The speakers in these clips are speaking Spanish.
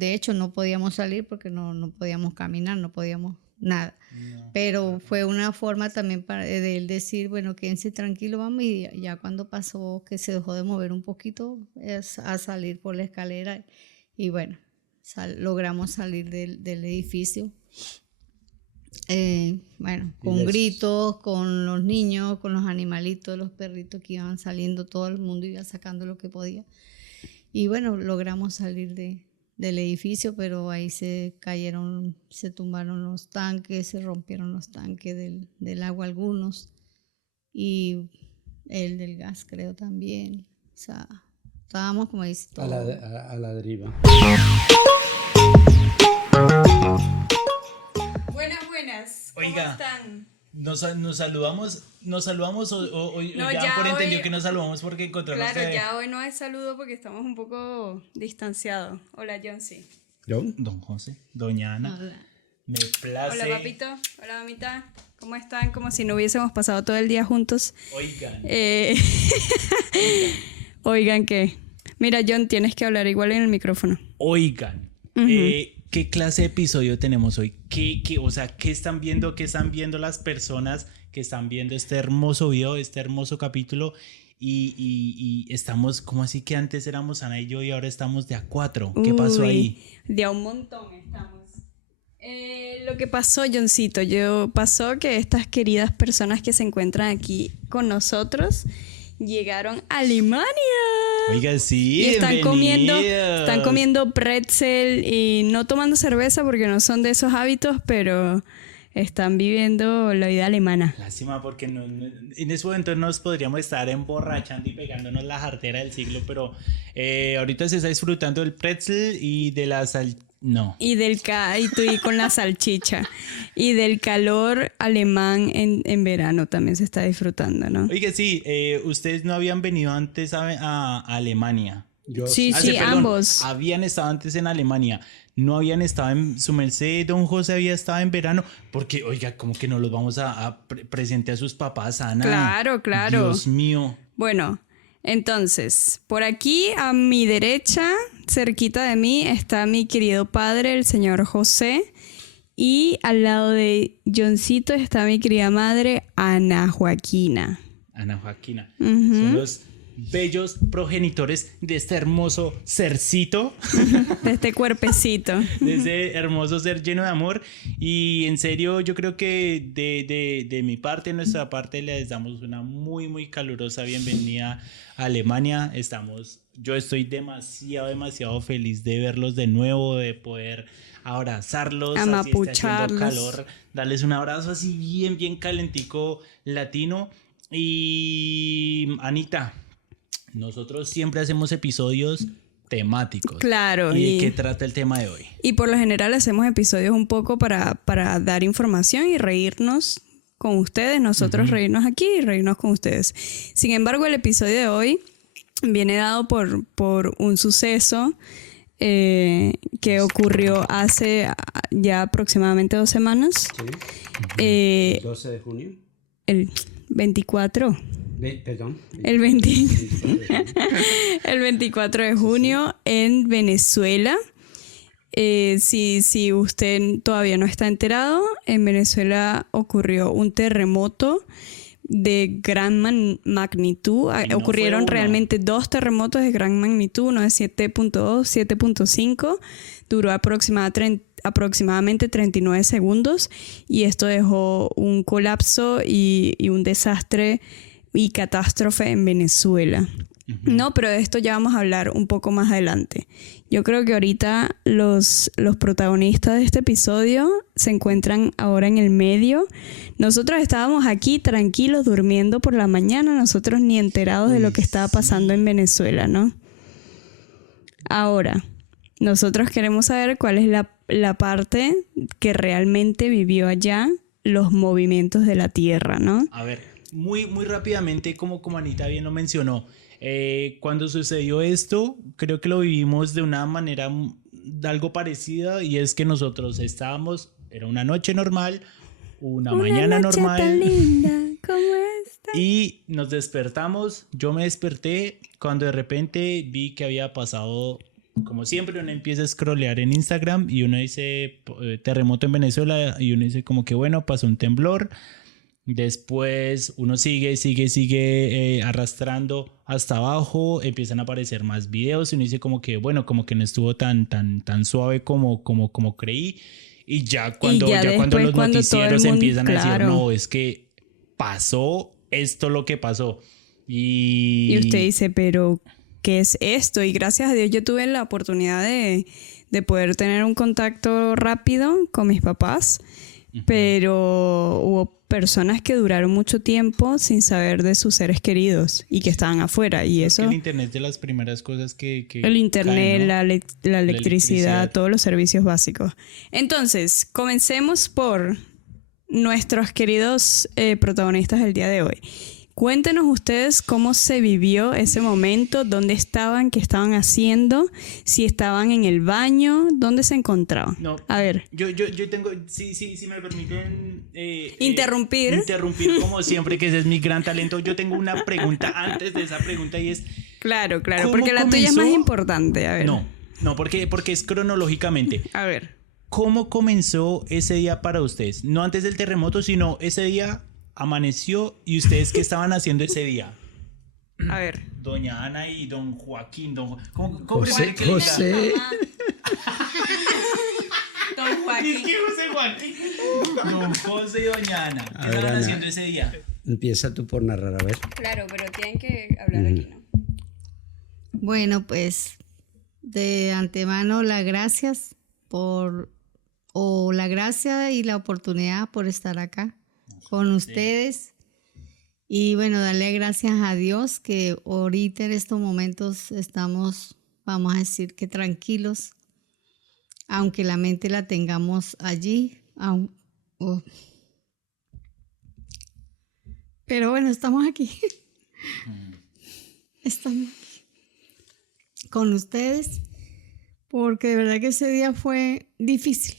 de hecho no podíamos salir porque no podíamos caminar, no podíamos nada. No. Pero fue una forma también de él decir, bueno, quédense tranquilo, vamos, y ya cuando pasó que se dejó de mover un poquito, es a salir por la escalera y bueno, logramos salir del edificio. Bueno, con gritos, con los niños, con los animalitos, los perritos que iban saliendo, todo el mundo iba sacando lo que podía. Y bueno, logramos salir del edificio, pero ahí se cayeron, se tumbaron los tanques, se rompieron los tanques del agua algunos, y el del gas creo también. O sea, estábamos como dice todo. A la deriva. Buenas. ¿Cómo Oiga, están? Nos saludamos o No, ya por hoy- entendió que nos saludamos porque encontramos Claro, ya hoy no es saludo porque estamos un poco distanciados. Hola, John, sí. ¿Yo? Don José, doña Ana. Hola. Me place. Hola, papito. Hola, mamita. ¿Cómo están? Como si no hubiésemos pasado todo el día juntos. Oigan. Oigan, ¿qué? Mira, John, tienes que hablar igual en el micrófono. Oigan. ¿Qué clase de episodio tenemos hoy? O sea, ¿qué están viendo? ¿Qué están viendo las personas que están viendo este hermoso video, este hermoso capítulo? Y estamos, ¿cómo así que antes éramos Ana y yo y ahora estamos de a 4? ¿Qué pasó ahí? De a un montón estamos. Lo que pasó, Johncito, pasó que estas queridas personas que se encuentran aquí con nosotros llegaron a Alemania. Oiga, sí, Y están bienvenidos. comiendo pretzel y no tomando cerveza porque no son de esos hábitos, pero están viviendo la vida alemana. Lástima porque en ese momento nos podríamos estar emborrachando y pegándonos la jartera del siglo, pero ahorita se está disfrutando del pretzel y de la no. Y y con la salchicha. Y del calor alemán en verano también se está disfrutando, ¿no? Oiga, sí, ustedes no habían venido antes a Alemania. Yo Sí, Perdón, ambos. habían estado antes en Alemania. No habían estado en su merced, don José había estado en verano. Porque, oiga, ¿cómo que no los vamos a presentar a sus papás, Ana? Claro. Dios mío. Bueno, entonces, por aquí a mi derecha, cerquita de mí, está mi querido padre, el señor José. Y al lado de Johncito está mi querida madre, Ana Joaquina. Ana Joaquina. Son los bellos progenitores de este hermoso sercito, De este cuerpecito. de ese hermoso ser lleno de amor. Y en serio, yo creo que de mi parte, de nuestra parte, les damos una muy, muy calurosa bienvenida a Alemania. Yo estoy demasiado feliz de verlos de nuevo, de poder abrazarlos, Amapucharlos. así esté haciendo calor, darles un abrazo así bien calentico latino. Y Anita, nosotros siempre hacemos episodios temáticos. Claro. ¿Y de qué trata el tema de hoy? Y por lo general hacemos episodios un poco para dar información y reírnos con ustedes, nosotros reírnos aquí y reírnos con ustedes. Sin embargo, el episodio de hoy viene dado por un suceso que ocurrió hace ya aproximadamente 2 semanas. Sí. 12 de junio. El 24. Perdón. El 24 de junio en Venezuela. Si usted todavía no está enterado, en Venezuela ocurrió un terremoto de gran magnitud. Y no Ocurrieron fue uno. realmente 2 terremotos de gran magnitud, uno de 7.2, 7.5. Duró aproximadamente 39 segundos y esto dejó un colapso y un desastre y catástrofe en Venezuela. No, pero de esto ya vamos a hablar un poco más adelante. Yo creo que ahorita los protagonistas de este episodio se encuentran ahora en el medio. Nosotros estábamos aquí tranquilos durmiendo por la mañana, nosotros ni enterados de lo que estaba pasando en Venezuela, ¿no? Ahora, nosotros queremos saber cuál es la parte que realmente vivió allá los movimientos de la tierra, ¿no? A ver, muy rápidamente, como Anita bien lo mencionó, cuando sucedió esto, creo que lo vivimos de una manera algo parecida, y es que nosotros era una noche normal, una mañana noche normal, tan linda, ¿cómo está? y nos despertamos. Yo me desperté cuando de repente vi que había pasado como siempre uno empieza a scrollear en Instagram y uno dice terremoto en Venezuela y uno dice como que bueno, pasó un temblor. Después uno sigue arrastrando hasta abajo, empiezan a aparecer más videos y uno dice como que bueno, como que no estuvo tan suave como creí. Y ya cuando los noticieros empiezan a decir, no, es que pasó esto lo que pasó. Y usted dice, pero ¿qué es esto? Y gracias a Dios yo tuve la oportunidad de poder tener un contacto rápido con mis papás, pero hubo personas que duraron mucho tiempo sin saber de sus seres queridos y que estaban afuera. Y eso, el internet es de las primeras cosas que el internet, caen, ¿no? la electricidad, todos los servicios básicos. Entonces, comencemos por nuestros queridos protagonistas del día de hoy. Cuéntenos ustedes cómo se vivió ese momento, dónde estaban, qué estaban haciendo, si estaban en el baño, dónde se encontraban. No, a ver. Yo tengo, si me permiten interrumpir como siempre, que ese es mi gran talento. Yo tengo una pregunta antes de esa pregunta y es... Claro, porque la tuya es más importante. A ver. No, porque es cronológicamente. A ver. ¿Cómo comenzó ese día para ustedes? No antes del terremoto, sino ese día... Amaneció y ustedes qué estaban haciendo ese día. A ver. Doña Ana y don Joaquín. ¿Cómo José. Don Joaquín. ¿Qué José Joaquín? Don José y doña Ana. ¿Qué estaban haciendo ese día? Empieza tú por narrar, a ver. Claro, pero tienen que hablar aquí, ¿no? Bueno, pues de antemano las gracias la gracia y la oportunidad por estar acá con ustedes. Y bueno, darle gracias a Dios que ahorita en estos momentos estamos, vamos a decir que tranquilos, aunque la mente la tengamos allí. Pero bueno, estamos aquí. Estamos aquí con ustedes, porque de verdad que ese día fue difícil.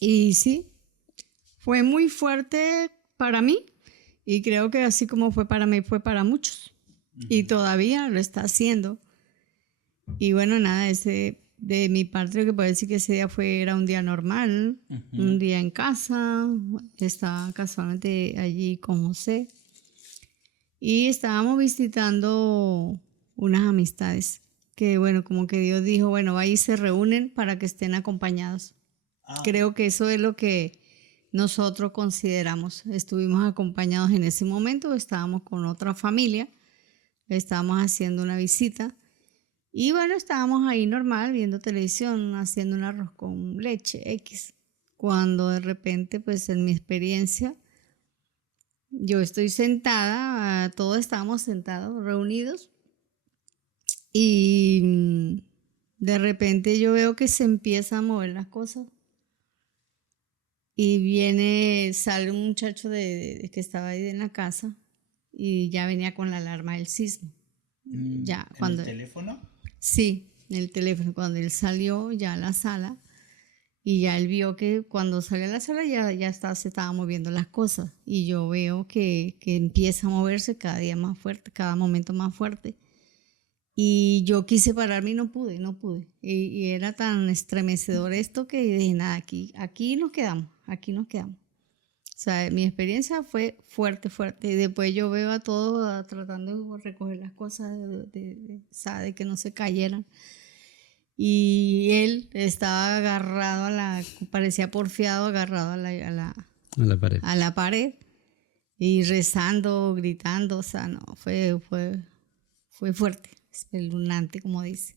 Y sí, fue muy fuerte para mí y creo que así como fue para mí, fue para muchos. Y todavía lo está haciendo. Y bueno, nada, de mi parte lo que puedo decir que ese día era un día normal, un día en casa. Estaba casualmente allí con José. Y estábamos visitando unas amistades que bueno, como que Dios dijo, bueno, ahí se reúnen para que estén acompañados. Creo que eso es lo que nosotros consideramos. Estuvimos acompañados en ese momento, estábamos con otra familia, estábamos haciendo una visita y bueno, estábamos ahí normal viendo televisión, haciendo un arroz con leche X, cuando de repente, pues en mi experiencia, yo estoy sentada, todos estábamos sentados, reunidos, y de repente yo veo que se empiezan a mover las cosas. Y sale un muchacho que estaba ahí en la casa y ya venía con la alarma del sismo. ¿En el teléfono? Sí, en el teléfono. Cuando él salió ya a la sala y ya él vio que cuando salió a la sala se estaban moviendo las cosas. Y yo veo que empieza a moverse cada día más fuerte, cada momento más fuerte. Y yo quise pararme y no pude. Y era tan estremecedor esto que dije, nada, aquí nos quedamos. O sea, mi experiencia fue fuerte. Y después yo veo a todos tratando de recoger las cosas, de que no se cayeran. Y él estaba agarrado parecía porfiado, agarrado a la pared. Y rezando, gritando, o sea, no, fue fuerte. Espeluznante, como dice.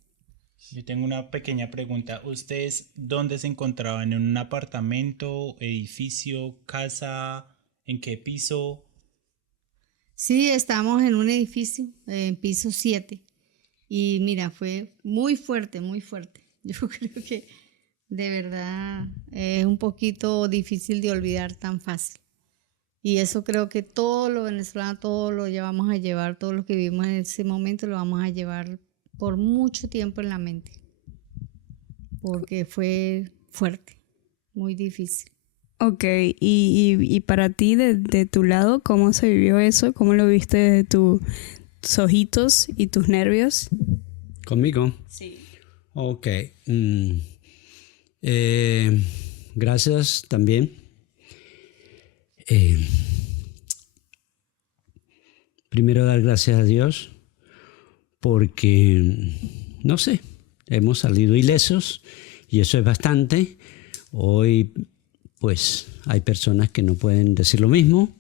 Yo tengo una pequeña pregunta. ¿Ustedes dónde se encontraban? ¿En un apartamento, edificio, casa? ¿En qué piso? Sí, estábamos en un edificio, en piso 7. Y mira, fue muy fuerte, muy fuerte. Yo creo que de verdad es un poquito difícil de olvidar tan fácil. Y eso creo que todo lo venezolano, todo lo llevamos a llevar, todo lo que vivimos en ese momento lo vamos a llevar por mucho tiempo en la mente. Porque fue fuerte, muy difícil. Ok, y para ti, de tu lado, ¿cómo se vivió eso? ¿Cómo lo viste de tus ojitos y tus nervios? ¿Conmigo? Sí. Ok. Gracias también. Primero dar gracias a Dios porque, no sé, hemos salido ilesos y eso es bastante. Hoy, pues, hay personas que no pueden decir lo mismo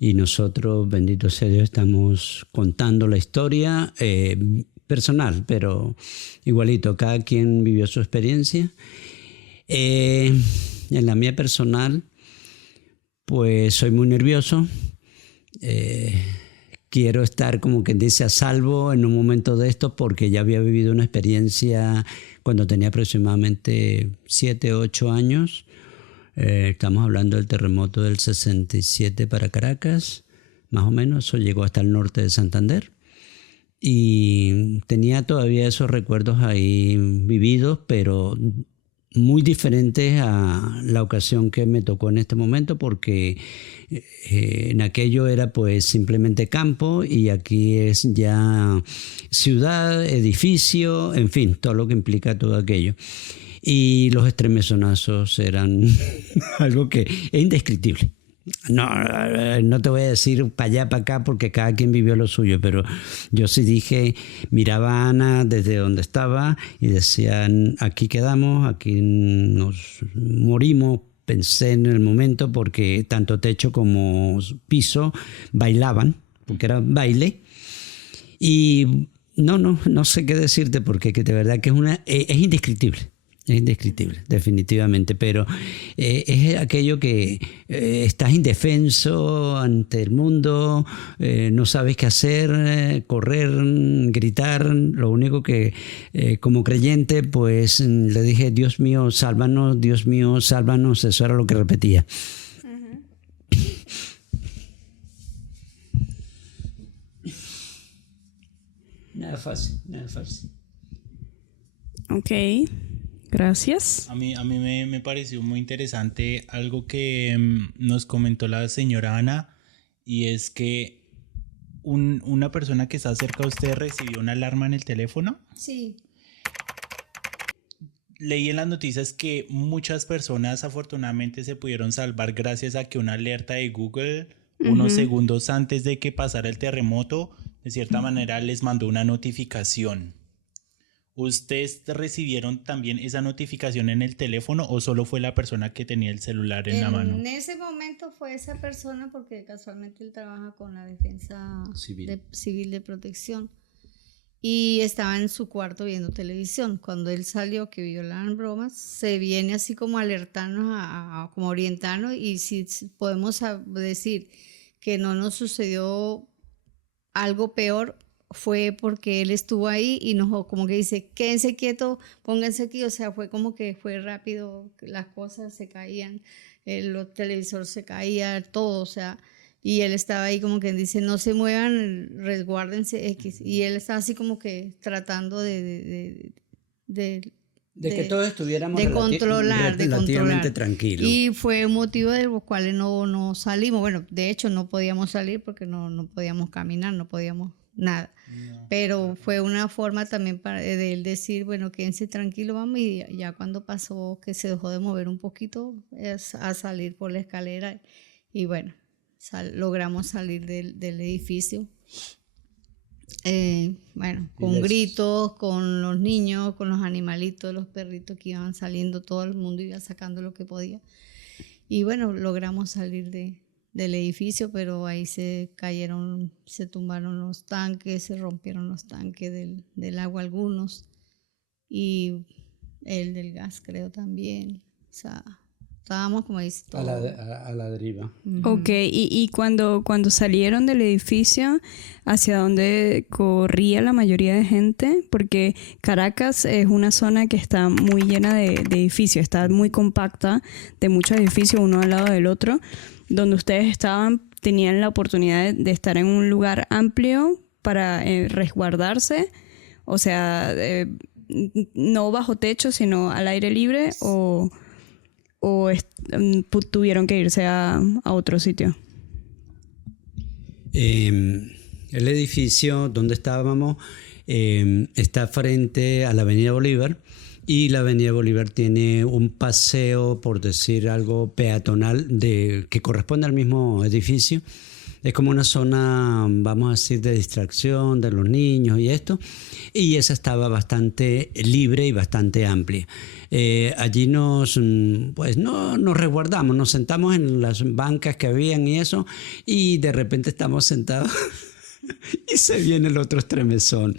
y nosotros, bendito sea Dios, estamos contando la historia personal, pero igualito, cada quien vivió su experiencia. En la mía personal, pues soy muy nervioso. Quiero estar, como quien dice, a salvo en un momento de esto porque ya había vivido una experiencia cuando tenía aproximadamente 7, 8 años. Estamos hablando del terremoto del 67 para Caracas, más o menos. Eso llegó hasta el norte de Santander. Y tenía todavía esos recuerdos ahí vividos, pero muy diferentes a la ocasión que me tocó en este momento, porque en aquello era pues simplemente campo y aquí es ya ciudad, edificio, en fin, todo lo que implica todo aquello. Y los estremezonazos eran algo que es indescriptible. No te voy a decir para allá, para acá, porque cada quien vivió lo suyo, pero yo sí dije, miraba a Ana desde donde estaba y decían, aquí quedamos, aquí nos morimos. Pensé en el momento porque tanto techo como piso bailaban, porque era baile. Y no sé qué decirte porque de verdad que es indescriptible. Es indescriptible, definitivamente, pero es aquello que estás indefenso ante el mundo, no sabes qué hacer, correr, gritar. Lo único que como creyente pues le dije, Dios mío, sálvanos, eso era lo que repetía. Nada fácil. Ok. Gracias. A mí me pareció muy interesante algo que nos comentó la señora Ana, y es que una persona que está cerca de usted recibió una alarma en el teléfono. Sí. Leí en las noticias que muchas personas afortunadamente se pudieron salvar gracias a que una alerta de Google, unos segundos antes de que pasara el terremoto, de cierta manera les mandó una notificación. ¿Ustedes recibieron también esa notificación en el teléfono o solo fue la persona que tenía el celular en la mano? En ese momento fue esa persona porque casualmente él trabaja con la defensa civil de protección y estaba en su cuarto viendo televisión. Cuando él salió, que vio las bromas, se viene así como a alertarnos, como orientarnos, y si podemos decir que no nos sucedió algo peor, fue porque él estuvo ahí y nos, como que dice, quédense quietos, pónganse aquí. O sea, fue como que fue rápido, las cosas se caían, los televisores se caían, todo, o sea, y él estaba ahí como que dice, no se muevan, resguárdense X, y él estaba así como que tratando de que todos estuviéramos relativamente tranquilos. Y fue un motivo de los cuales no salimos. Bueno, de hecho no podíamos salir porque no podíamos caminar, no podíamos nada. No. Pero fue una forma también de él decir, bueno, quédense tranquilos, vamos, y ya cuando pasó que se dejó de mover un poquito, es a salir por la escalera y bueno, logramos salir del edificio. Bueno, con gritos, con los niños, con los animalitos, los perritos que iban saliendo, todo el mundo iba sacando lo que podía. Y bueno, logramos salir del edificio, pero ahí se cayeron, se tumbaron los tanques, se rompieron los tanques del agua algunos, y el del gas creo también. O sea, estábamos como ahí todo. A la deriva. Ok, y cuando salieron del edificio, ¿hacia dónde corría la mayoría de gente? Porque Caracas es una zona que está muy llena de edificios, está muy compacta, de muchos edificios uno al lado del otro. Donde ustedes estaban, tenían la oportunidad de estar en un lugar amplio para resguardarse, o sea, no bajo techo, sino al aire libre, o tuvieron que irse a otro sitio. El edificio donde estábamos está frente a la Avenida Bolívar. Y la Avenida Bolívar tiene un paseo, por decir algo, peatonal que corresponde al mismo edificio. Es como una zona, vamos a decir, de distracción de los niños y esto. Y esa estaba bastante libre y bastante amplia. Allí nos resguardamos, nos sentamos en las bancas que habían y eso. Y de repente estamos sentados... Y se viene el otro estremezón.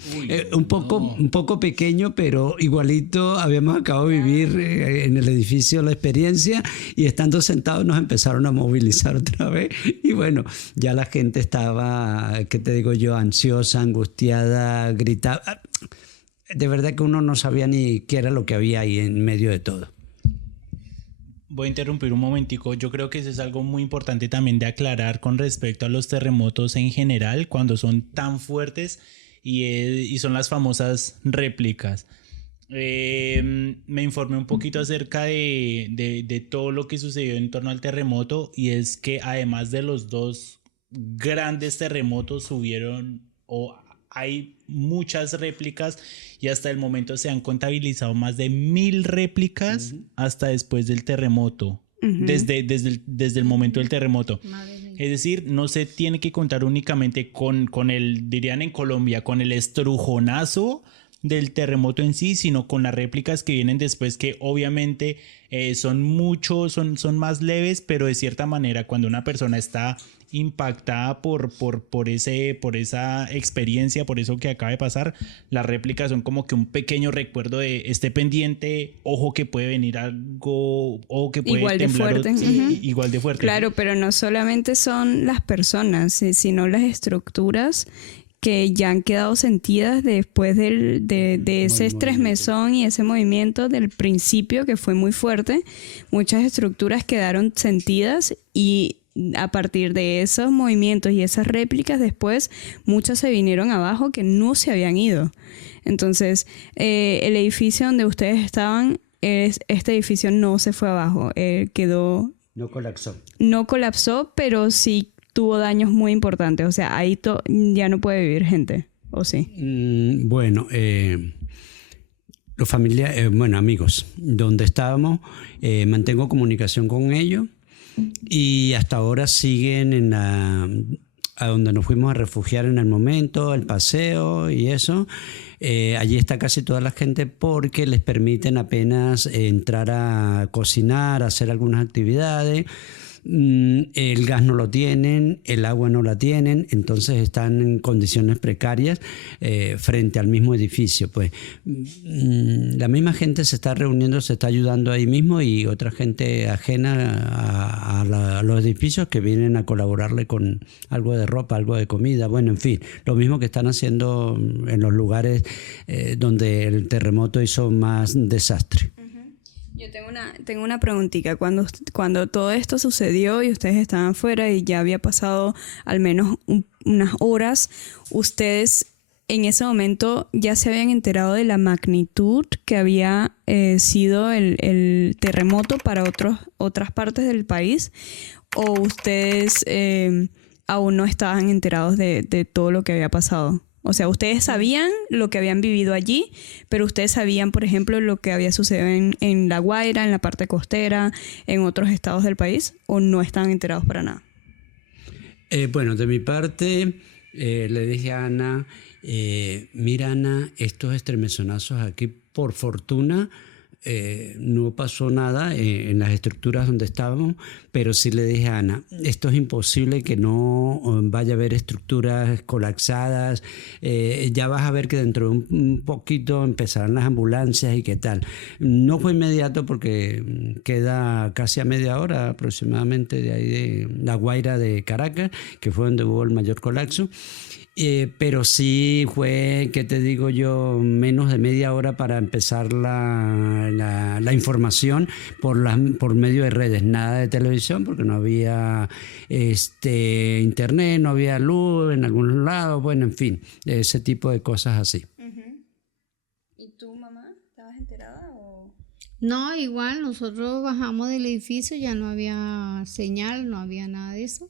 Un poco pequeño, pero igualito. Habíamos acabado de vivir en el edificio la experiencia y estando sentados nos empezaron a movilizar otra vez. Y bueno, ya la gente estaba, ¿qué te digo yo? Ansiosa, angustiada, gritaba. De verdad que uno no sabía ni qué era lo que había ahí en medio de todo. Voy a interrumpir un momentico. Yo creo que eso es algo muy importante también de aclarar con respecto a los terremotos en general, cuando son tan fuertes y son las famosas réplicas. Me informé un poquito acerca de todo lo que sucedió en torno al terremoto, y es que además de los dos grandes terremotos hay muchas réplicas, y hasta el momento se han contabilizado más de 1000 réplicas hasta después del terremoto, desde el momento del terremoto. Es decir, no se tiene que contar únicamente con el, dirían en Colombia, con el estrujonazo del terremoto en sí, sino con las réplicas que vienen después, que obviamente son más leves, pero de cierta manera cuando una persona está impactada por esa experiencia, por eso que acaba de pasar, las réplicas son como que un pequeño recuerdo de esté pendiente, ojo que puede venir algo, ojo que puede igual temblar, de fuerte. sí, igual de fuerte. Claro, pero no solamente son las personas, sino las estructuras que ya han quedado sentidas después de ese estremezón y ese movimiento del principio que fue muy fuerte. Muchas estructuras quedaron sentidas y a partir de esos movimientos y esas réplicas después, muchas se vinieron abajo que no se habían ido. Entonces, el edificio donde ustedes estaban, este edificio no se fue abajo, quedó... No colapsó. No colapsó, pero sí tuvo daños muy importantes. O sea, ahí ya no puede vivir gente, ¿o sí? Bueno, los familiares, amigos, donde estábamos, mantengo comunicación con ellos y hasta ahora siguen a donde nos fuimos a refugiar en el momento, el paseo y eso. Allí está casi toda la gente porque les permiten apenas entrar a cocinar, a hacer algunas actividades. El gas no lo tienen, el agua no la tienen, entonces están en condiciones precarias frente al mismo edificio. Pues la misma gente se está reuniendo, se está ayudando ahí mismo, y otra gente ajena a los edificios que vienen a colaborarle con algo de ropa, algo de comida, bueno, en fin, lo mismo que están haciendo en los lugares donde el terremoto hizo más desastre. Yo tengo una preguntita. Cuando todo esto sucedió y ustedes estaban afuera y ya había pasado al menos unas horas, ¿ustedes en ese momento ya se habían enterado de la magnitud que había sido el terremoto para otras partes del país? ¿O ustedes aún no estaban enterados de todo lo que había pasado? O sea, ustedes sabían lo que habían vivido allí, pero ustedes sabían, por ejemplo, lo que había sucedido en La Guaira, en la parte costera, en otros estados del país, ¿o no estaban enterados para nada? Bueno, de mi parte, le dije a Ana, mira Ana, estos estremezonazos aquí, por fortuna, no pasó nada en las estructuras donde estábamos, pero sí le dije a Ana, esto es imposible que no vaya a haber estructuras colapsadas, ya vas a ver que dentro de un poquito empezarán las ambulancias y qué tal. No fue inmediato porque queda casi a media hora aproximadamente de ahí de La Guaira de Caracas, que fue donde hubo el mayor colapso. Pero sí fue, ¿qué te digo yo?, menos de media hora para empezar la información por medio de redes, nada de televisión porque no había internet, no había luz en algunos lados, bueno, en fin, ese tipo de cosas así. ¿Y tú, mamá, estabas enterada o...? No, igual nosotros bajamos del edificio, ya no había señal, no había nada de eso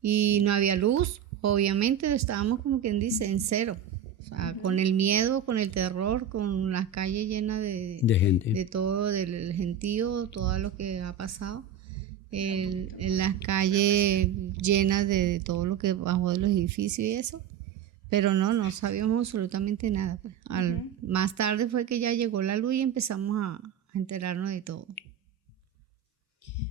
y no había luz. Obviamente estábamos como quien dice en cero, o sea, con el miedo, con el terror, con las calles llenas de gente. todo, del gentío, todo lo que ha pasado. En las calles llenas de todo lo que bajó de los edificios y eso. Pero no sabíamos absolutamente nada. Pues. Más tarde fue que ya llegó la luz y empezamos a enterarnos de todo.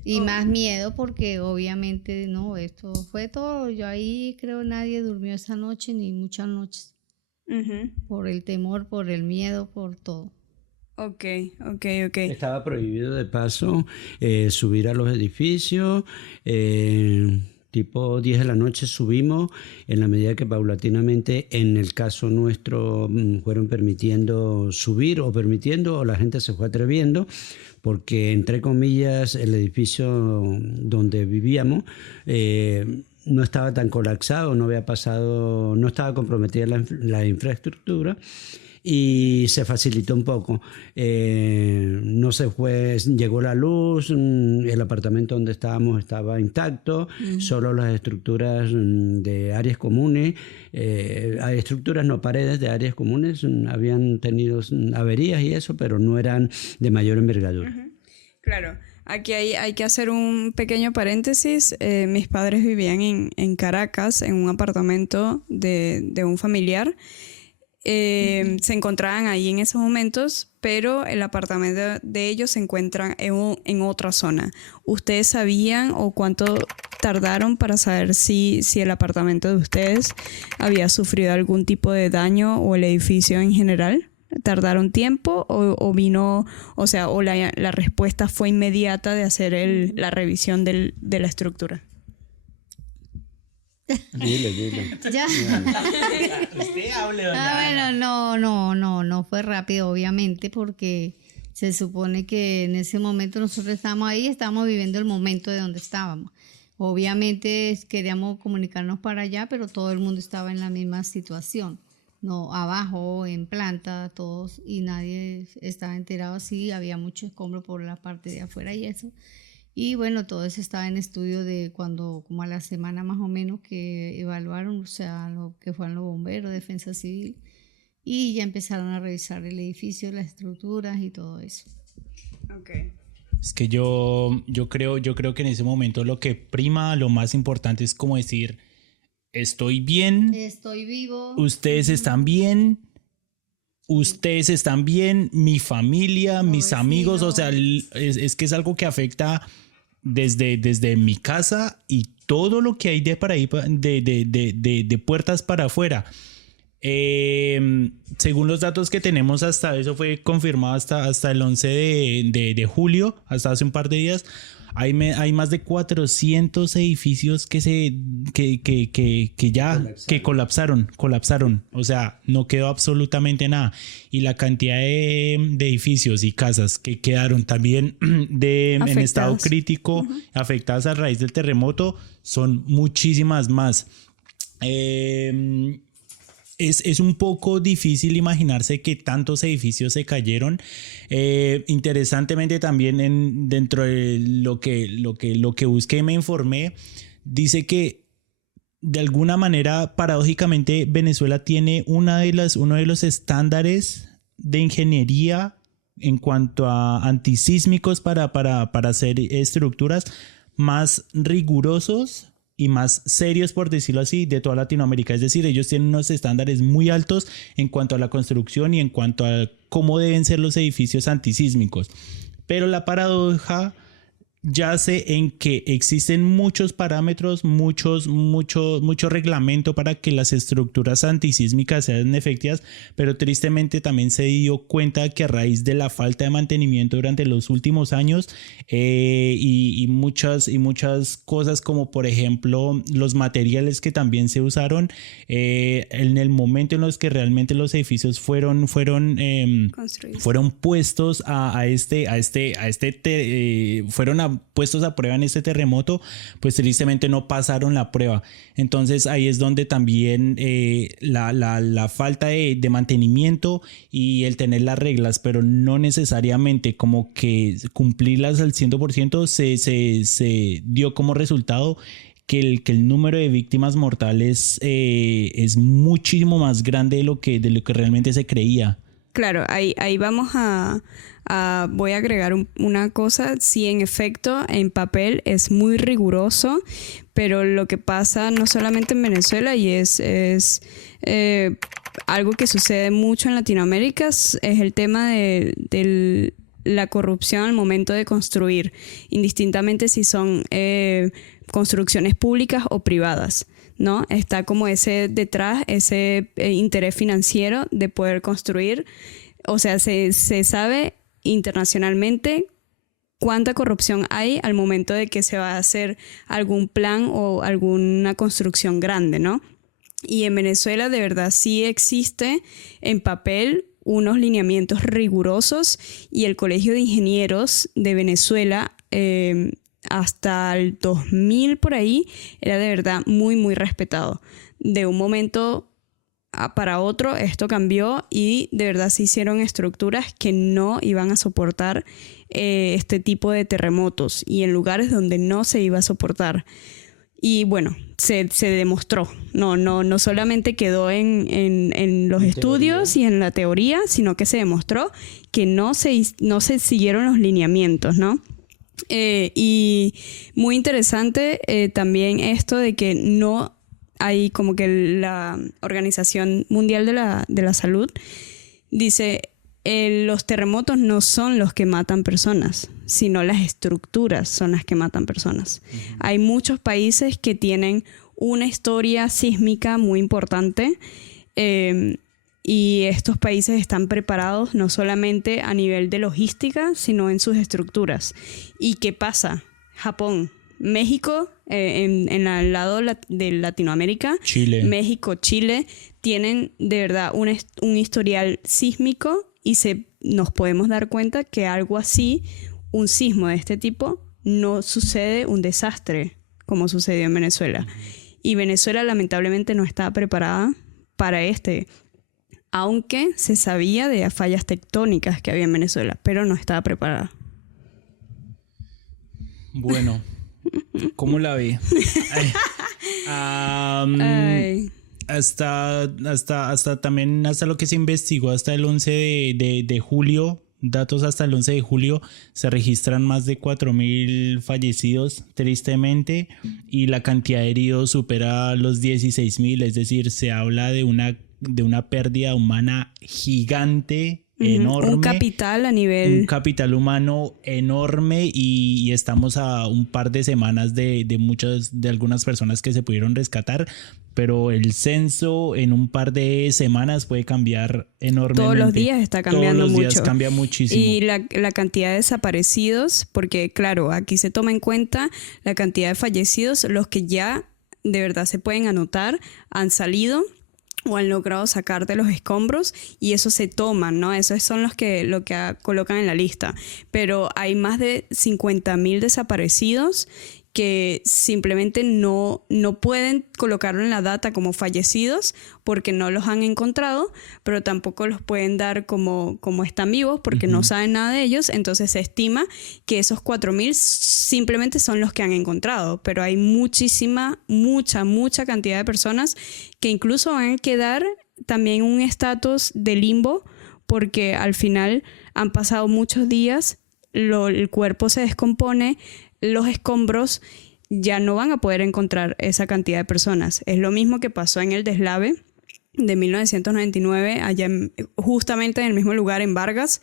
Y más miedo porque obviamente no, esto fue todo. Yo ahí creo nadie durmió esa noche ni muchas noches. Por el temor, por el miedo, por todo. Ok. Estaba prohibido de paso subir a los edificios. Tipo 10 de la noche subimos, en la medida que paulatinamente, en el caso nuestro, fueron permitiendo subir o la gente se fue atreviendo, porque entre comillas el edificio donde vivíamos no estaba tan colapsado, no estaba comprometida la infraestructura. Y se facilitó un poco. No se fue, llegó la luz, el apartamento donde estábamos estaba intacto, solo las estructuras de áreas comunes, paredes de áreas comunes habían tenido averías y eso, pero no eran de mayor envergadura. Claro. Aquí hay que hacer un pequeño paréntesis. Mis padres vivían en Caracas, en un apartamento de un familiar. Se encontraban ahí en esos momentos, pero el apartamento de ellos se encuentra en otra zona. ¿Ustedes sabían o cuánto tardaron para saber si el apartamento de ustedes había sufrido algún tipo de daño o el edificio en general? ¿Tardaron tiempo o vino, o sea, o la respuesta fue inmediata de hacer la revisión de la estructura? Dile. Ya. Usted hable, doña Bueno, no fue rápido, obviamente, porque se supone que en ese momento nosotros estábamos viviendo el momento de donde estábamos. Obviamente queríamos comunicarnos para allá, pero todo el mundo estaba en la misma situación. No, abajo, en planta, todos, y nadie estaba enterado. Sí, había mucho escombro por la parte de afuera y eso. Y bueno, todo eso estaba en estudio de cuando, como a la semana más o menos, que evaluaron, o sea, lo que fueron los bomberos, defensa civil, y ya empezaron a revisar el edificio, las estructuras y todo eso. Okay. Es que yo creo que en ese momento lo que prima, lo más importante es como decir, estoy bien, estoy vivo, ustedes están bien, mi familia, mis amigos, o sea, es que es algo que afecta desde mi casa y todo lo que hay de para ahí, de puertas para afuera. Según los datos que tenemos, hasta eso fue confirmado hasta el 11 de julio, hasta hace un par de días. Hay más de 400 edificios que colapsaron. O sea, no quedó absolutamente nada. Y la cantidad de edificios y casas que quedaron también en estado crítico, afectadas a raíz del terremoto, son muchísimas más. Es un poco difícil imaginarse que tantos edificios se cayeron. Interesantemente también dentro de lo que busqué y me informé, dice que de alguna manera, paradójicamente, Venezuela tiene uno de los estándares de ingeniería en cuanto a antisísmicos para hacer estructuras más rigurosos y más serios, por decirlo así, de toda Latinoamérica. Es decir, ellos tienen unos estándares muy altos en cuanto a la construcción y en cuanto a cómo deben ser los edificios antisísmicos. Pero la paradoja yace en que existen muchos parámetros, mucho reglamento para que las estructuras antisísmicas sean efectivas, pero tristemente también se dio cuenta que a raíz de la falta de mantenimiento durante los últimos años y muchas cosas, como por ejemplo los materiales que también se usaron en el momento en los que realmente los edificios fueron puestos puestos a prueba en este terremoto, pues tristemente no pasaron la prueba. Entonces ahí es donde también la falta de mantenimiento y el tener las reglas, pero no necesariamente como que cumplirlas al 100%, se dio como resultado que el número de víctimas mortales es muchísimo más grande de lo que realmente se creía. Claro, ahí vamos voy a agregar una cosa. Sí, en efecto, en papel es muy riguroso, pero lo que pasa no solamente en Venezuela y es algo que sucede mucho en Latinoamérica, es el tema de la corrupción al momento de construir, indistintamente si son construcciones públicas o privadas, ¿no? Está como ese detrás, ese interés financiero de poder construir. O sea, se sabe internacionalmente cuánta corrupción hay al momento de que se va a hacer algún plan o alguna construcción grande, ¿no? Y en Venezuela de verdad sí existe en papel unos lineamientos rigurosos, y el Colegio de Ingenieros de Venezuela hasta el 2000 por ahí era de verdad muy muy respetado. De un momento para otro esto cambió y de verdad se hicieron estructuras que no iban a soportar este tipo de terremotos, y en lugares donde no se iba a soportar. Y bueno, se demostró, no solamente quedó en los estudios y en la teoría, sino que se demostró que no se siguieron los lineamientos, ¿no? Y muy interesante también esto de que no hay, como que la Organización Mundial de la Salud dice, los terremotos no son los que matan personas, sino las estructuras son las que matan personas. Uh-huh. Hay muchos países que tienen una historia sísmica muy importante, y estos países están preparados no solamente a nivel de logística, sino en sus estructuras. ¿Y qué pasa? Japón, México, en el lado de Latinoamérica, Chile. México, Chile, tienen de verdad un historial sísmico, y nos podemos dar cuenta que algo así, un sismo de este tipo, no sucede un desastre como sucedió en Venezuela. Y Venezuela lamentablemente no estaba preparada para aunque se sabía de fallas tectónicas que había en Venezuela, pero no estaba preparada. Bueno, ¿cómo la vi? Hasta también, hasta lo que se investigó hasta el 11 de julio, datos hasta el 11 de julio, se registran más de 4.000 fallecidos, tristemente, y la cantidad de heridos supera los 16.000, es decir, se habla de una pérdida humana gigante, enorme. Un capital a nivel... Un capital humano enorme, y estamos a un par de semanas de algunas personas que se pudieron rescatar, pero el censo en un par de semanas puede cambiar enormemente. Todos los días está cambiando mucho. Todos los días cambia muchísimo. Y la cantidad de desaparecidos, porque claro, aquí se toma en cuenta la cantidad de fallecidos, los que ya de verdad se pueden anotar, han salido o han logrado sacar de los escombros, y eso se toman, ¿no? Esos son lo que colocan en la lista. Pero hay más de 50.000 desaparecidos que simplemente no pueden colocarlo en la data como fallecidos porque no los han encontrado, pero tampoco los pueden dar como están vivos porque no saben nada de ellos. Entonces se estima que esos 4.000 simplemente son los que han encontrado, pero hay mucha cantidad de personas que incluso van a quedar también en un estatus de limbo, porque al final han pasado muchos días, el cuerpo se descompone, los escombros, ya no van a poder encontrar esa cantidad de personas. Es lo mismo que pasó en el deslave de 1999, allá justamente en el mismo lugar, en Vargas.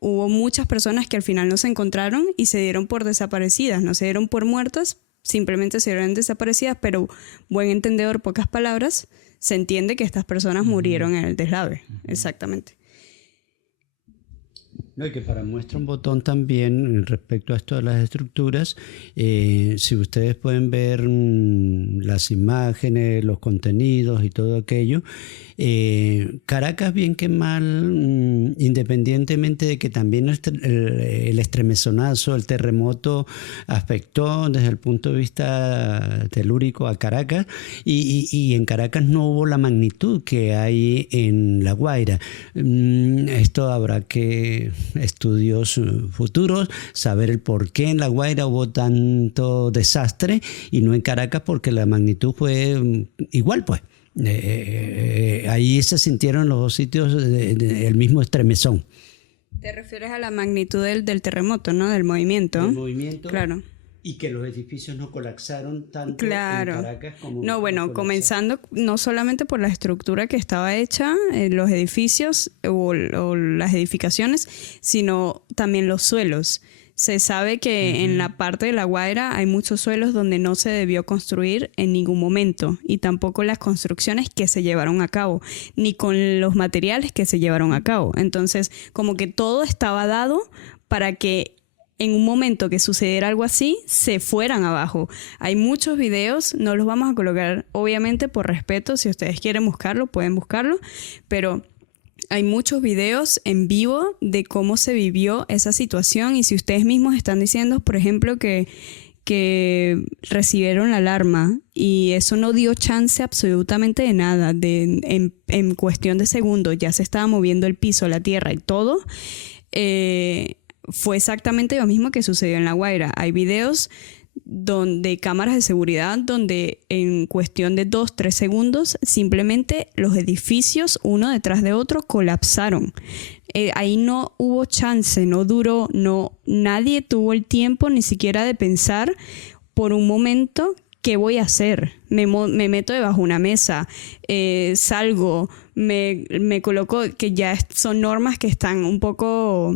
Hubo muchas personas que al final no se encontraron y se dieron por desaparecidas, no se dieron por muertas, simplemente se dieron desaparecidas, pero buen entendedor, pocas palabras, se entiende que estas personas murieron en el deslave. Exactamente. No, y que para muestra un botón también respecto a esto de las estructuras, si ustedes pueden ver las imágenes, los contenidos y todo aquello, Caracas, bien que mal, independientemente de que también el estremezonazo, el terremoto afectó desde el punto de vista telúrico a Caracas, y en Caracas no hubo la magnitud que hay en La Guaira. Esto habrá que estudios futuros, saber el por qué en La Guaira hubo tanto desastre y no en Caracas, porque la magnitud fue igual, pues. Ahí se sintieron los dos sitios el mismo estremezón. Te refieres a la magnitud del terremoto, ¿no? Del movimiento. El movimiento. Claro. Y que los edificios no colapsaron tanto en Claro. Caracas como... No, bueno, comenzando no solamente por la estructura que estaba hecha, los edificios o las edificaciones, sino también los suelos. Se sabe que en la parte de La Guaira hay muchos suelos donde no se debió construir en ningún momento, y tampoco las construcciones que se llevaron a cabo, ni con los materiales que se llevaron a cabo. Entonces, como que todo estaba dado para que en un momento que sucediera algo así, se fueran abajo. Hay muchos videos, no los vamos a colocar, obviamente por respeto, si ustedes quieren buscarlo, pueden buscarlo, pero hay muchos videos en vivo de cómo se vivió esa situación, y si ustedes mismos están diciendo, por ejemplo, que recibieron la alarma y eso no dio chance absolutamente de nada, en cuestión de segundos ya se estaba moviendo el piso, la tierra y todo, fue exactamente lo mismo que sucedió en La Guaira. Hay videos de cámaras de seguridad donde en cuestión de 2-3 segundos simplemente los edificios uno detrás de otro colapsaron. Ahí no hubo chance, no duró, nadie tuvo el tiempo ni siquiera de pensar por un momento qué voy a hacer. Me meto debajo de una mesa, salgo, me coloco, que ya son normas que están un poco...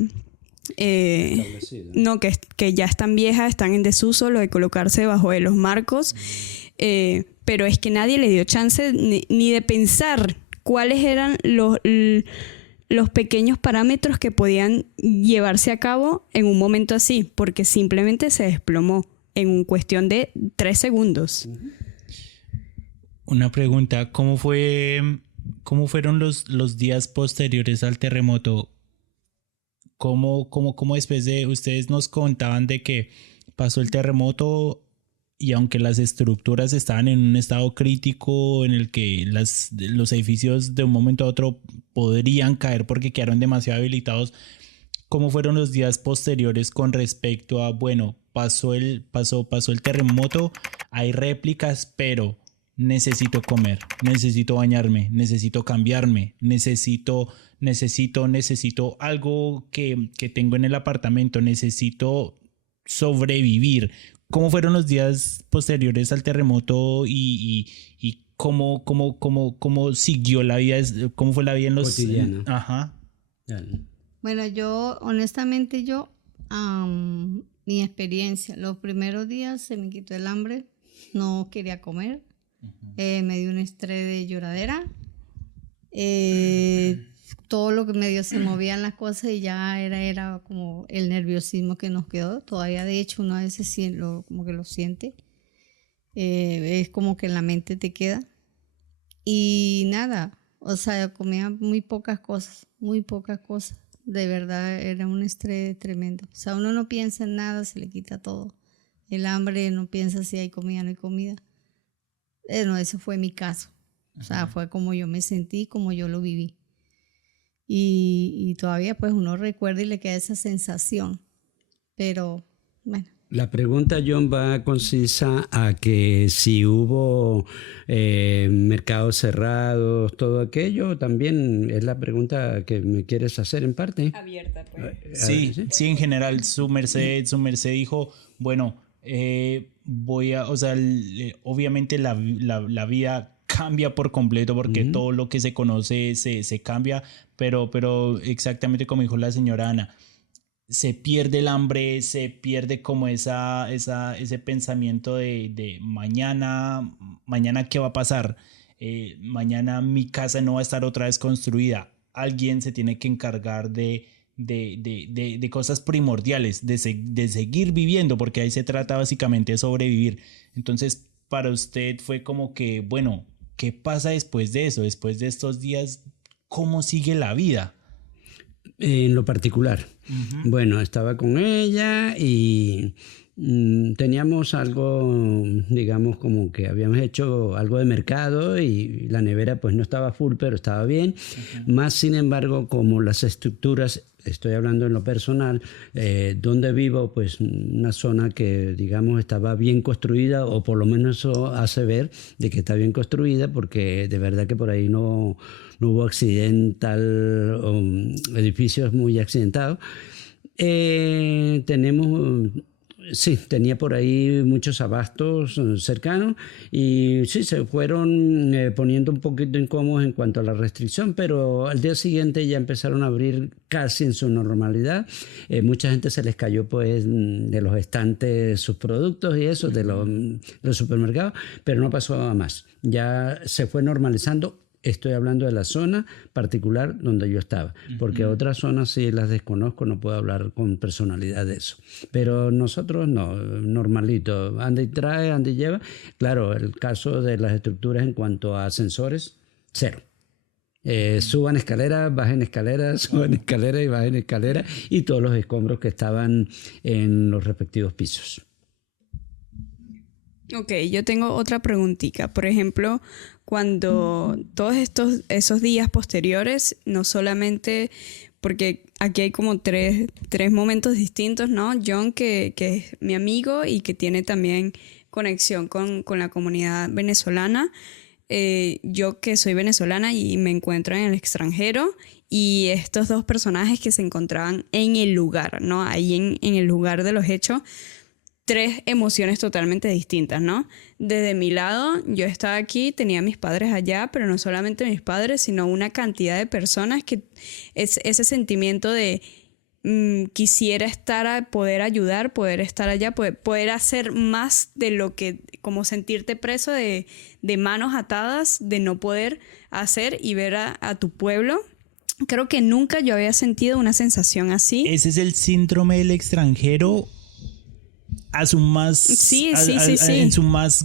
no, que ya están viejas, están en desuso, lo de colocarse debajo de los marcos, pero es que nadie le dio chance ni de pensar cuáles eran los pequeños parámetros que podían llevarse a cabo en un momento así, porque simplemente se desplomó en cuestión de 3 segundos. Una pregunta, ¿cómo fueron los días posteriores al terremoto? ¿Cómo después de ustedes nos contaban de que pasó el terremoto y aunque las estructuras estaban en un estado crítico en el que los edificios de un momento a otro podrían caer porque quedaron demasiado habilitados, cómo fueron los días posteriores con respecto a, bueno, pasó el terremoto, hay réplicas, pero necesito comer, necesito bañarme, necesito cambiarme, necesito algo que tengo en el apartamento, necesito sobrevivir? ¿Cómo fueron los días posteriores al terremoto y cómo siguió la vida, cómo fue la vida en los... Cotidiana. Ajá. Bueno, honestamente, mi experiencia, los primeros días se me quitó el hambre, no quería comer, me dio un estrés de lloradera, todo lo que medio se movían las cosas y ya era como el nerviosismo que nos quedó. Todavía de hecho uno a veces como que lo siente, es como que en la mente te queda. Y nada, o sea, comía muy pocas cosas, de verdad era un estrés tremendo. O sea, uno no piensa en nada, se le quita todo. El hambre, no piensa si hay comida, no hay comida. No, ese fue mi caso. O sea, fue como yo me sentí, como yo lo viví. Y todavía pues uno recuerda y le queda esa sensación. Pero bueno. La pregunta, John, va concisa a que si hubo mercados cerrados, todo aquello, también es la pregunta que me quieres hacer en parte. Abierta, pues. Sí, en general, su merced dijo, bueno, obviamente la vida cambia por completo porque todo lo que se conoce se cambia, pero exactamente como dijo la señora Ana, se pierde el hambre, se pierde como ese pensamiento de mañana qué va a pasar, mañana mi casa no va a estar otra vez construida, alguien se tiene que encargar de cosas primordiales, de seguir viviendo, porque ahí se trata básicamente de sobrevivir. Entonces para usted fue como que, bueno, ¿qué pasa después de eso? Después de estos días, ¿cómo sigue la vida? En lo particular, bueno, estaba con ella y teníamos algo, digamos, como que habíamos hecho algo de mercado y la nevera pues no estaba full, pero estaba bien. Más sin embargo, como las estructuras estoy hablando en lo personal, donde vivo, pues una zona que digamos estaba bien construida, o por lo menos eso hace ver de que está bien construida, porque de verdad que por ahí no hubo edificios muy accidentados. Tenía por ahí muchos abastos cercanos, y sí, se fueron poniendo un poquito incómodos en cuanto a la restricción, pero al día siguiente ya empezaron a abrir casi en su normalidad. Mucha gente se les cayó pues de los estantes sus productos y eso, de los supermercados, pero no pasó a más. Ya se fue normalizando. Estoy hablando de la zona particular donde yo estaba, porque otras zonas sí las desconozco, no puedo hablar con personalidad de eso. Pero nosotros no, normalito, anda y trae, anda y lleva. Claro, el caso de las estructuras en cuanto a ascensores, cero. Suban escaleras, bajen escaleras, suban escaleras y bajen escaleras, y todos los escombros que estaban en los respectivos pisos. Ok, yo tengo otra preguntita. Por ejemplo, cuando todos esos días posteriores, no solamente, porque aquí hay como tres momentos distintos, ¿no? John, que es mi amigo y que tiene también conexión con la comunidad venezolana. Yo, que soy venezolana y me encuentro en el extranjero, y estos dos personajes que se encontraban en el lugar, ¿no? Ahí en el lugar de los hechos. Tres emociones totalmente distintas, ¿no? Desde mi lado, yo estaba aquí, tenía a mis padres allá, pero no solamente mis padres, sino una cantidad de personas que es ese sentimiento de quisiera poder ayudar, poder estar allá, poder hacer más de lo que, como sentirte preso de manos atadas, de no poder hacer y ver a tu pueblo. Creo que nunca yo había sentido una sensación así. Ese es el síndrome del extranjero a su más en su más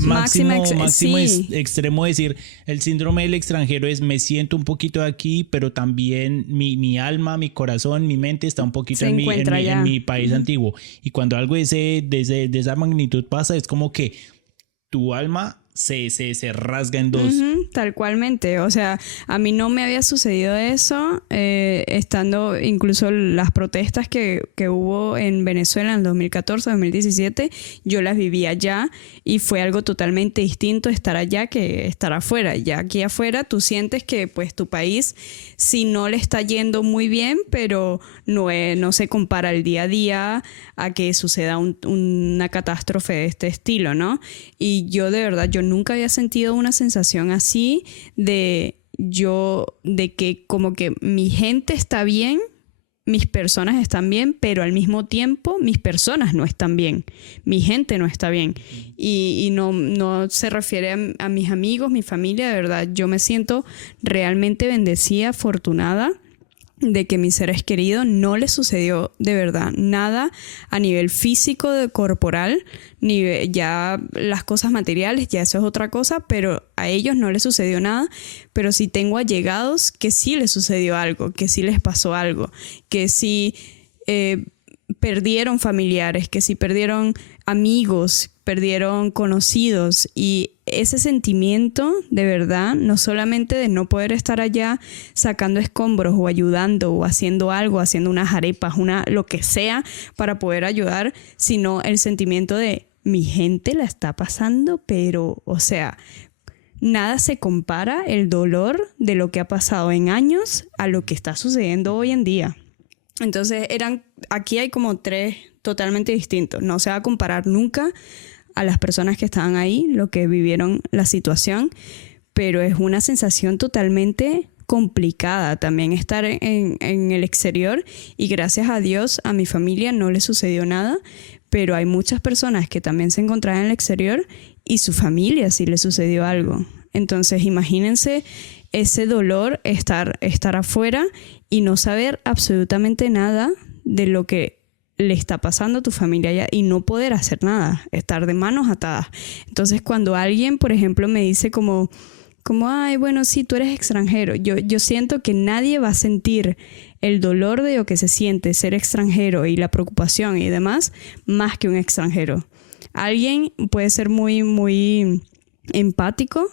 máximo extremo. Decir, el síndrome del extranjero es: me siento un poquito aquí, pero también mi alma, mi corazón, mi mente está un poquito en mi país antiguo. Y cuando algo de esa magnitud pasa, es como que tu alma se rasga en dos. Tal cualmente. O sea, a mí no me había sucedido eso, estando incluso las protestas que hubo en Venezuela en 2014, 2017, yo las viví allá y fue algo totalmente distinto estar allá que estar afuera. Ya aquí afuera tú sientes que pues tu país, si no le está yendo muy bien, pero no se compara el día a día a que suceda una catástrofe de este estilo, ¿no? Y yo de verdad, yo nunca había sentido una sensación así de que como que mi gente está bien, mis personas están bien, pero al mismo tiempo mis personas no están bien, mi gente no está bien. Y no se refiere a mis amigos, mi familia. De verdad, yo me siento realmente bendecida, afortunada de que mis seres queridos no les sucedió de verdad nada a nivel físico, corporal, ni ya las cosas materiales, ya eso es otra cosa, pero a ellos no les sucedió nada. Pero sí tengo allegados que sí les sucedió algo, que sí les pasó algo, que sí perdieron familiares, que sí perdieron amigos, perdieron conocidos, y ese sentimiento de verdad, no solamente de no poder estar allá sacando escombros o ayudando o haciendo algo, haciendo unas arepas, lo que sea para poder ayudar, sino el sentimiento de mi gente la está pasando, pero o sea, nada se compara el dolor de lo que ha pasado en años a lo que está sucediendo hoy en día. Entonces aquí hay como tres totalmente distintos. No se va a comparar nunca a las personas que estaban ahí, lo que vivieron la situación, pero es una sensación totalmente complicada también estar en el exterior, y gracias a Dios a mi familia no le sucedió nada, pero hay muchas personas que también se encontraban en el exterior y su familia sí le sucedió algo. Entonces imagínense ese dolor, estar afuera y no saber absolutamente nada de lo que le está pasando a tu familia allá y no poder hacer nada, estar de manos atadas. Entonces cuando alguien, por ejemplo, me dice como ay, bueno, sí, tú eres extranjero, yo siento que nadie va a sentir el dolor de lo que se siente ser extranjero y la preocupación y demás más que un extranjero. Alguien puede ser muy, muy empático,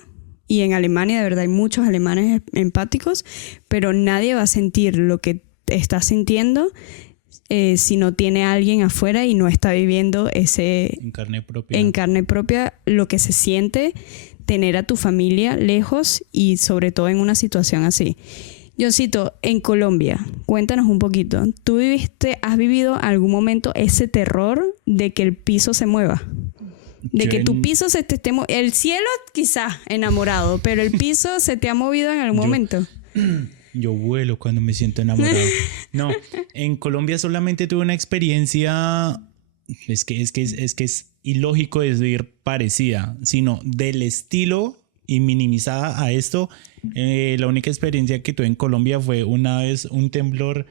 y en Alemania de verdad hay muchos alemanes empáticos, pero nadie va a sentir lo que está sintiendo si no tiene a alguien afuera y no está viviendo En carne propia. Lo que se siente tener a tu familia lejos y sobre todo en una situación así. Johncito, en Colombia, cuéntanos un poquito. ¿Tú has vivido algún momento ese terror de que el piso se mueva? De que tu piso se te esté el cielo quizás enamorado, pero el piso se te ha movido en algún momento. Yo vuelo cuando me siento enamorado. No, en Colombia solamente tuve una experiencia, es que es ilógico decir parecida, sino del estilo y minimizada a esto. La única experiencia que tuve en Colombia fue una vez un temblor,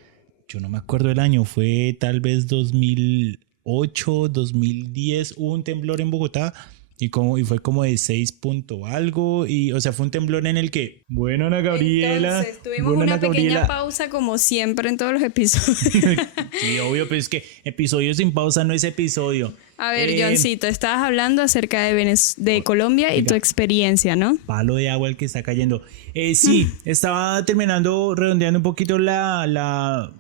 yo no me acuerdo el año, fue tal vez 2008, 2010, hubo un temblor en Bogotá y fue como de 6 punto algo, y o sea, fue un temblor en el que, bueno, Ana Gabriela, entonces tuvimos una pequeña pausa como siempre en todos los episodios. Sí, obvio, pero es que episodio sin pausa no es episodio. A ver, Johncito, estabas hablando acerca de Colombia y tu experiencia, ¿no? Palo de agua el que está cayendo. Sí, estaba terminando, redondeando un poquito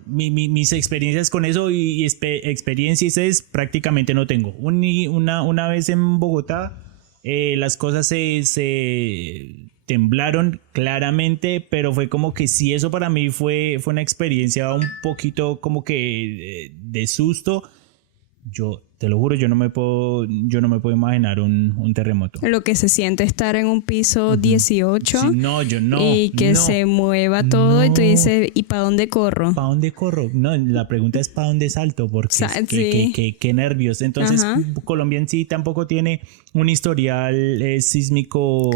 mis experiencias con eso, y experiencias prácticamente no tengo. Una vez en Bogotá, las cosas se temblaron claramente, pero fue como que sí, eso para mí fue una experiencia un poquito como que de susto. Yo te lo juro, yo no me puedo imaginar un terremoto. Lo que se siente estar en un piso 18 sí, no, yo no, y que se mueva todo, y tú dices, ¿y para dónde corro? ¿Para dónde corro? No, la pregunta es ¿para dónde salto? Porque qué nervios. Entonces, Colombia en sí tampoco tiene un historial sísmico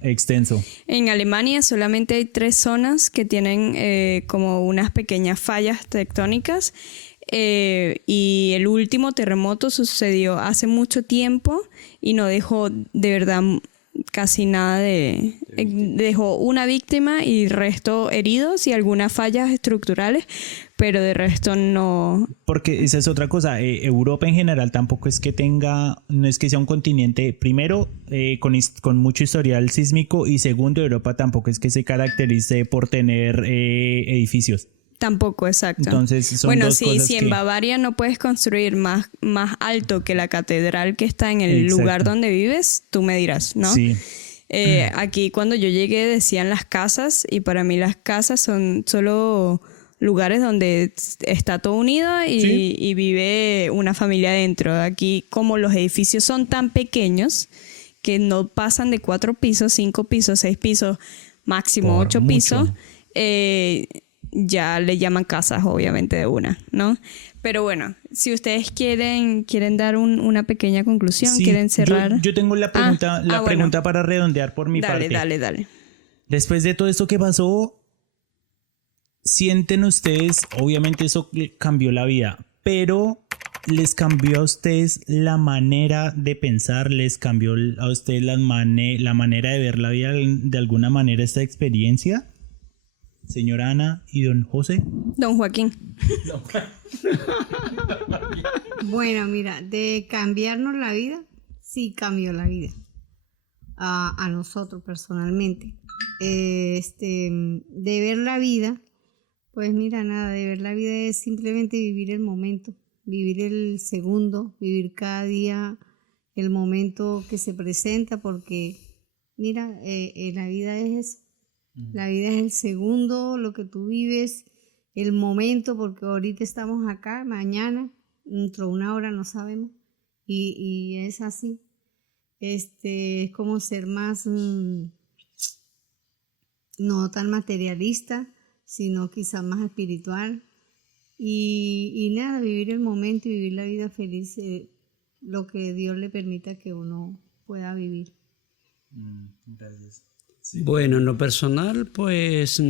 extenso. En Alemania solamente hay 3 zonas que tienen como unas pequeñas fallas tectónicas. Y el último terremoto sucedió hace mucho tiempo y no dejó de verdad casi nada dejó una víctima y resto heridos y algunas fallas estructurales, pero de resto no. Porque esa es otra cosa. Europa en general tampoco es que no es que sea un continente, primero, con mucho historial sísmico, y segundo, Europa tampoco es que se caracterice por tener edificios. Tampoco, exacto. Entonces, son dos cosas si en Bavaria no puedes construir más alto que la catedral que está en el lugar donde vives, tú me dirás, ¿no? Sí. Aquí cuando yo llegué decían las casas, y para mí las casas son solo lugares donde está todo unido y vive una familia adentro. Aquí, como los edificios son tan pequeños que no pasan de 4 pisos, 5 pisos, 6 pisos, máximo 8 pisos, ya le llaman casas, obviamente, de una, ¿no? Pero bueno, si ustedes quieren dar una pequeña conclusión, quieren cerrar. Yo tengo la pregunta para redondear por mi parte. Dale. Después de todo esto que pasó, ¿sienten ustedes, obviamente eso cambió la vida, pero les cambió a ustedes la manera de pensar, les cambió a ustedes la manera de ver la vida de alguna manera esta experiencia? Señora Ana y don José. Don Joaquín. Bueno, mira, de cambiarnos la vida, sí cambió la vida. A nosotros personalmente. De ver la vida, pues mira, nada, de ver la vida es simplemente vivir el momento, vivir el segundo, vivir cada día el momento que se presenta, porque mira, la vida es eso. La vida es el segundo, lo que tú vives, el momento, porque ahorita estamos acá, mañana, dentro de una hora no sabemos, y es así. Es como ser más, no tan materialista, sino quizás más espiritual, y nada, vivir el momento y vivir la vida feliz, lo que Dios le permita que uno pueda vivir. Gracias. Sí. Bueno, en lo personal, pues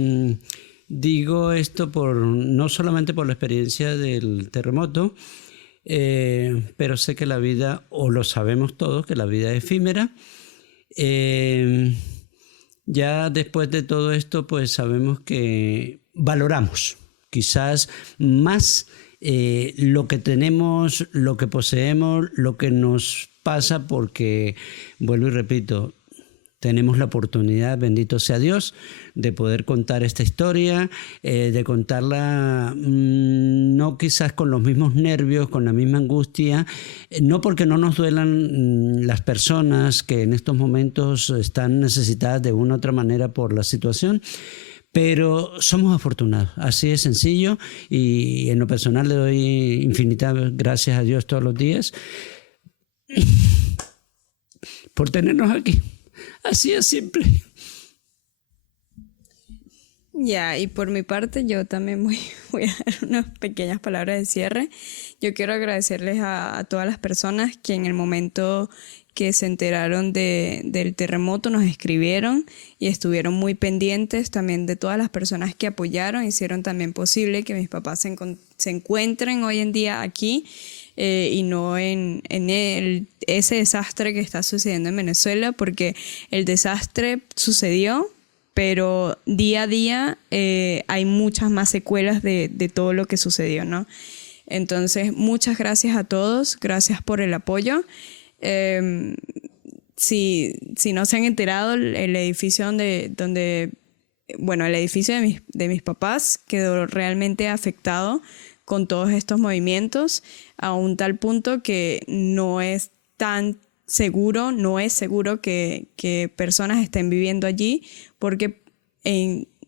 digo esto no solamente por la experiencia del terremoto, pero sé que la vida, o lo sabemos todos, que la vida es efímera. Ya después de todo esto, pues sabemos que valoramos quizás más lo que tenemos, lo que poseemos, lo que nos pasa, porque, vuelvo y repito, tenemos la oportunidad, bendito sea Dios, de poder contar esta historia, de contarla no quizás con los mismos nervios, con la misma angustia, no porque no nos duelan las personas que en estos momentos están necesitadas de una u otra manera por la situación, pero somos afortunados, así de sencillo, y en lo personal le doy infinitas gracias a Dios todos los días por tenernos aquí. Así es simple. Ya, y por mi parte yo también voy a dar unas pequeñas palabras de cierre. Yo quiero agradecerles a todas las personas que en el momento que se enteraron del terremoto nos escribieron y estuvieron muy pendientes, también de todas las personas que apoyaron, hicieron también posible que mis papás se encuentren hoy en día aquí y no en ese desastre que está sucediendo en Venezuela, porque el desastre sucedió, pero día a día hay muchas más secuelas de todo lo que sucedió, ¿no? Entonces, muchas gracias a todos, gracias por el apoyo. Si no se han enterado, el edificio el edificio de mis papás quedó realmente afectado con todos estos movimientos, a un tal punto que no es seguro que personas estén viviendo allí, porque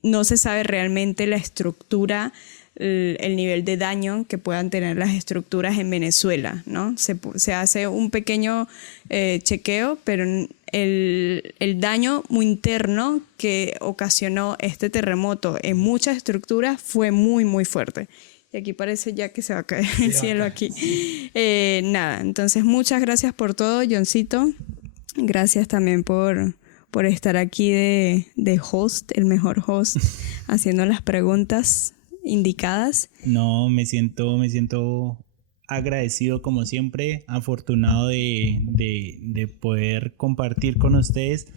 no se sabe realmente la estructura, el nivel de daño que puedan tener las estructuras en Venezuela, ¿no? Se hace un pequeño chequeo, pero el daño muy interno que ocasionó este terremoto en muchas estructuras fue muy, muy fuerte. Y aquí parece ya que se va a caer el cielo aquí. Nada, entonces muchas gracias por todo, Johncito. Gracias también por estar aquí de host, el mejor host, haciendo las preguntas indicadas. No, me siento agradecido como siempre, afortunado de poder compartir con ustedes,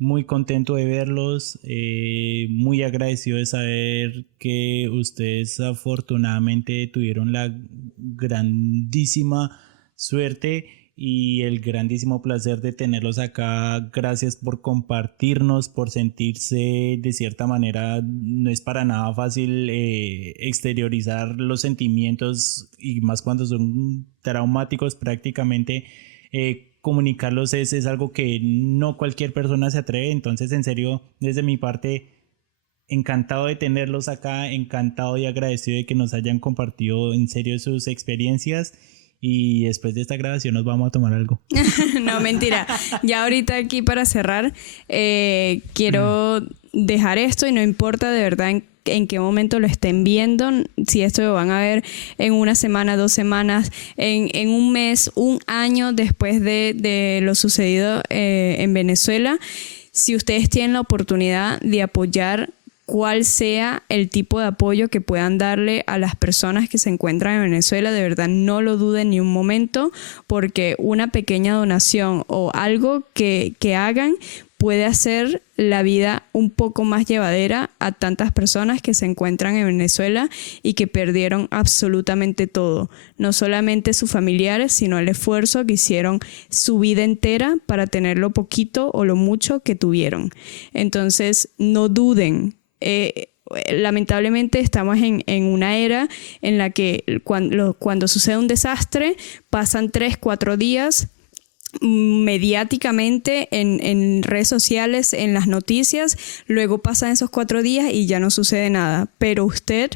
muy contento de verlos, muy agradecido de saber que ustedes afortunadamente tuvieron la grandísima suerte y el grandísimo placer de tenerlos acá. Gracias por compartirnos, por sentirse de cierta manera. No es para nada fácil exteriorizar los sentimientos, y más cuando son traumáticos prácticamente. Comunicarlos es algo que no cualquier persona se atreve. Entonces, en serio, desde mi parte, encantado de tenerlos acá, encantado y agradecido de que nos hayan compartido en serio sus experiencias. Y después de esta grabación nos vamos a tomar algo. No, mentira. Ya ahorita aquí para cerrar, quiero dejar esto, y no importa de verdad en qué momento lo estén viendo, si esto lo van a ver en una semana, 2 semanas, en un mes, un año después de lo sucedido en Venezuela. Si ustedes tienen la oportunidad de apoyar, cuál sea el tipo de apoyo que puedan darle a las personas que se encuentran en Venezuela, de verdad no lo duden ni un momento, porque una pequeña donación o algo que hagan puede hacer la vida un poco más llevadera a tantas personas que se encuentran en Venezuela y que perdieron absolutamente todo. No solamente sus familiares, sino el esfuerzo que hicieron su vida entera para tener lo poquito o lo mucho que tuvieron. Entonces, no duden. Lamentablemente estamos en una era en la que cuando sucede un desastre pasan 3-4 días mediáticamente en redes sociales, en las noticias, luego pasan esos 4 días y ya no sucede nada. Pero usted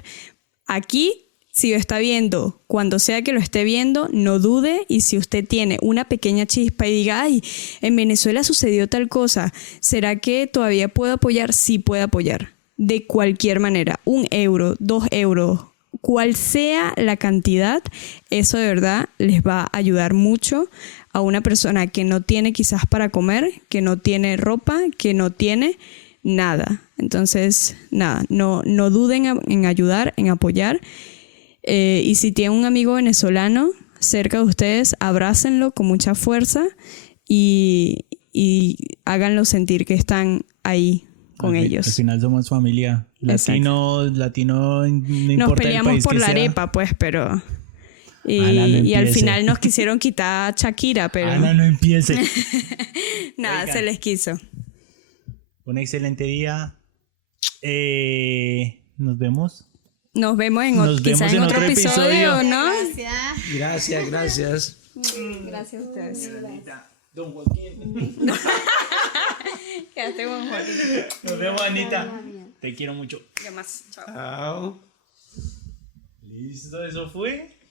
aquí, si lo está viendo, cuando sea que lo esté viendo, no dude, y si usted tiene una pequeña chispa y diga, ay, en Venezuela sucedió tal cosa, ¿será que todavía puedo apoyar? Sí puede apoyar. De cualquier manera, 1 euro, 2 euros, cual sea la cantidad, eso de verdad les va a ayudar mucho a una persona que no tiene quizás para comer, que no tiene ropa, que no tiene nada. Entonces, nada, no duden en ayudar, en apoyar. Y si tienen un amigo venezolano cerca de ustedes, abrácenlo con mucha fuerza y háganlo sentir que están ahí con ellos. Al final somos familia. Latino, no importa. Nos peleamos el país por que la sea. arepa, pues, pero... Ana, no y al empiece. final nos quisieron quitar Shakira, pero... Ana, no empiece. Nada, Oigan. se les quiso. Un excelente día. Nos vemos. Nos vemos Nos quizás vemos en en otro otro episodio, episodio. ¿no? Gracias. Gracias. Gracias a ustedes. Don Joaquín. Quédate con Joaquín. Nos vemos, Anita. Te quiero mucho. Yo más. Chao. Chao. Listo, eso fue.